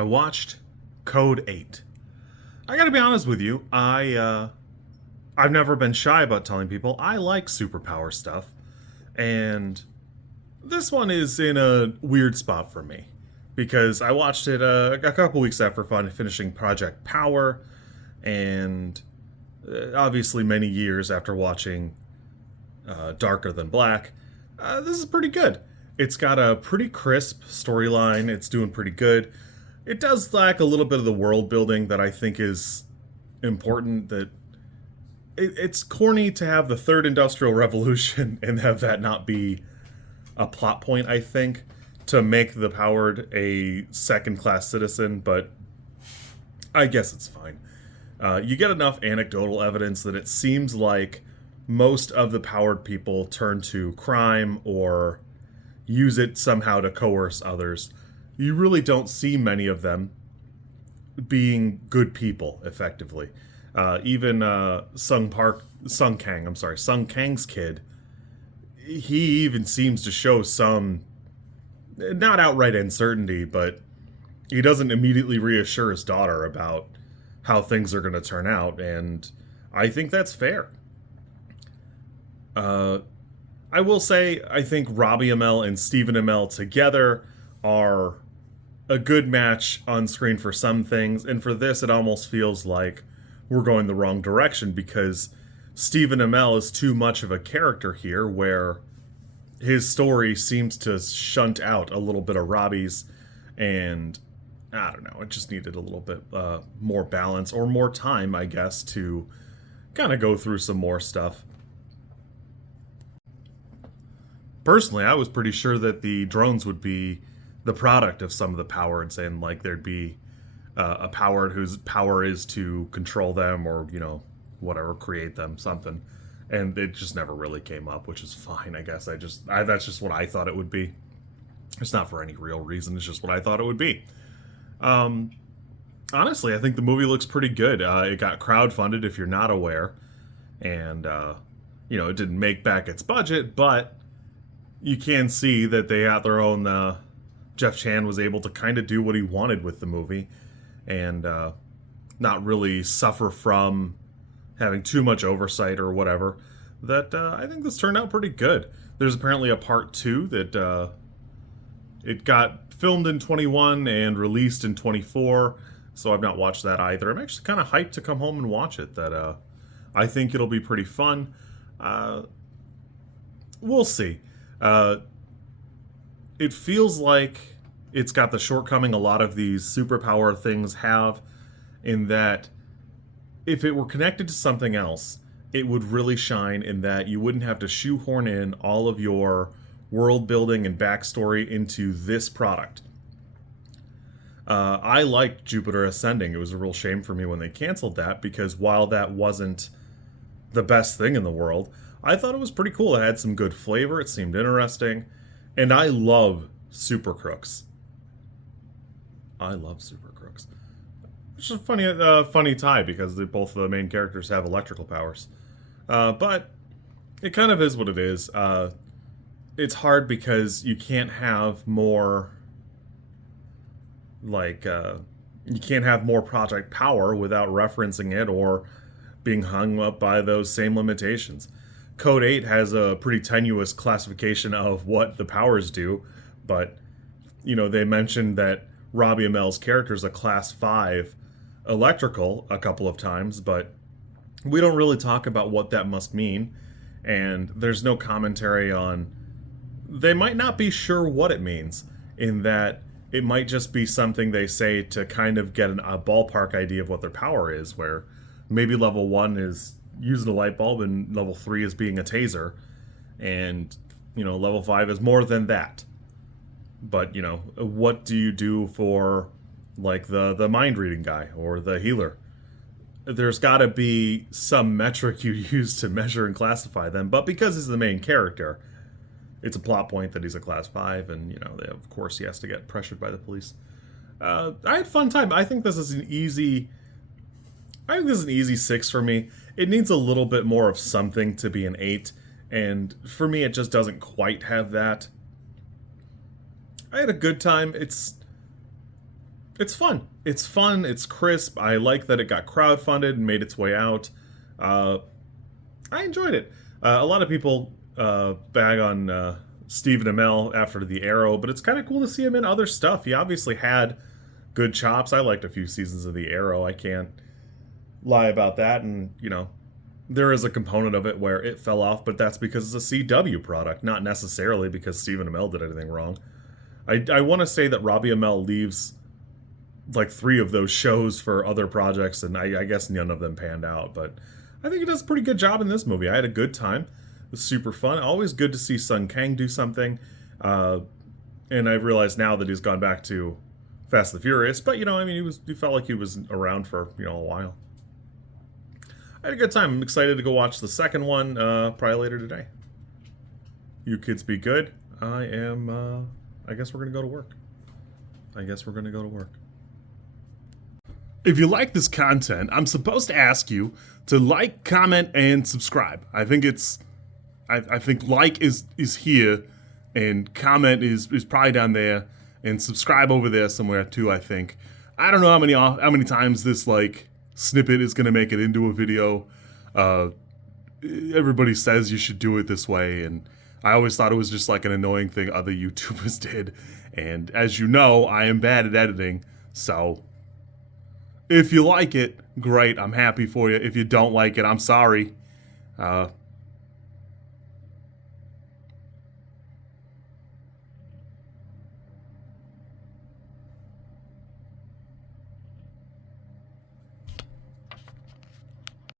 I watched Code 8. I gotta be honest with you, I've never been shy about telling people I like superpower stuff, and this one is in a weird spot for me because I watched it a couple weeks after finishing Project Power, and obviously many years after watching Darker Than Black. This is pretty good. It's got a pretty crisp storyline. It's doing pretty good. It does lack a little bit of the world building that I think is important. That it's corny to have the third industrial revolution and have that not be a plot point, I think, to make the Powered a second class citizen, but I guess it's fine. You get enough anecdotal evidence that it seems like most of the Powered people turn to crime or use it somehow to coerce others. You really don't see many of them being good people, effectively. Even Sung Kang's kid, he even seems to show some, not outright uncertainty, but he doesn't immediately reassure his daughter about how things are going to turn out, and I think that's fair. I will say, I think Robbie Amell and Stephen Amell together are a good match on screen for some things, and for this, it almost feels like we're going the wrong direction because Stephen Amell is too much of a character here, where his story seems to shunt out a little bit of Robbie's, and I don't know, it just needed a little bit more balance or more time, I guess, to kind of go through some more stuff. Personally, I was pretty sure that the drones would be the product of some of the Powereds, and like there'd be a Powered whose power is to control them or, whatever, create them, something. And it just never really came up, which is fine, I guess. That's just what I thought it would be. It's not for any real reason, it's just what I thought it would be. Honestly, I think the movie looks pretty good. It got crowdfunded, if you're not aware. And, it didn't make back its budget, but you can see that they got their own. Jeff Chan was able to kind of do what he wanted with the movie and not really suffer from having too much oversight or whatever. That I think this turned out pretty good. There's apparently a part 2 that it got filmed in 21 and released in 24, so I've not watched that either. I'm actually kind of hyped to come home and watch it. That I think it'll be pretty fun. We'll see. It feels like it's got the shortcoming a lot of these superpower things have, in that if it were connected to something else, it would really shine, in that you wouldn't have to shoehorn in all of your world building and backstory into this product. I liked Jupiter Ascending. It was a real shame for me when they canceled that, because while that wasn't the best thing in the world, I thought it was pretty cool. It had some good flavor. It seemed interesting. And I love Super Crooks. I love Super Crooks. It's a funny tie, because both of the main characters have electrical powers. But it kind of is what it is. It's hard because you can't have more, you can't have more Project Power without referencing it or being hung up by those same limitations. Code 8 has a pretty tenuous classification of what the powers do, but, they mentioned that Robbie Amell's character is a Class 5 electrical a couple of times, but we don't really talk about what that must mean, and there's no commentary on... They might not be sure what it means, in that it might just be something they say to kind of get a ballpark idea of what their power is, where maybe level 1 is using a light bulb and level 3 is being a taser, and level 5 is more than that. But what do you do for like the mind reading guy or the healer? There's got to be some metric you use to measure and classify them, but because he's the main character, it's a plot point that he's a Class 5, and of course he has to get pressured by the police. I had a fun time. I think this is an easy 6 for me. It needs a little bit more of something to be an 8, and for me it just doesn't quite have that. I had a good time. It's It's fun. It's fun. It's crisp. I like that it got crowdfunded and made its way out. Uh, I enjoyed it. A lot of people bag on Stephen Amell after The Arrow, but it's kind of cool to see him in other stuff. He obviously had good chops. I liked a few seasons of The Arrow. I can't lie about that. And, there is a component of it where it fell off, but that's because it's a CW product, not necessarily because Stephen Amell did anything wrong. I want to say that Robbie Amell leaves like 3 of those shows for other projects, and I guess none of them panned out, but I think he does a pretty good job in this movie. I had a good time. It was super fun. Always good to see Sun Kang do something. And I realize now that he's gone back to Fast and the Furious, but he felt like he was around for a while. I had a good time. I'm excited to go watch the second one probably later today. You kids be good. I guess we're gonna go to work. If you like this content, I'm supposed to ask you to like, comment, and subscribe. I think like is here, and comment is probably down there, and subscribe over there somewhere too. I think. I don't know how many times this snippet is gonna make it into a video. Everybody says you should do it this way, and I always thought it was just an annoying thing other YouTubers did. And as you know, I am bad at editing, so if you like it, great, I'm happy for you. If you don't like it, I'm sorry.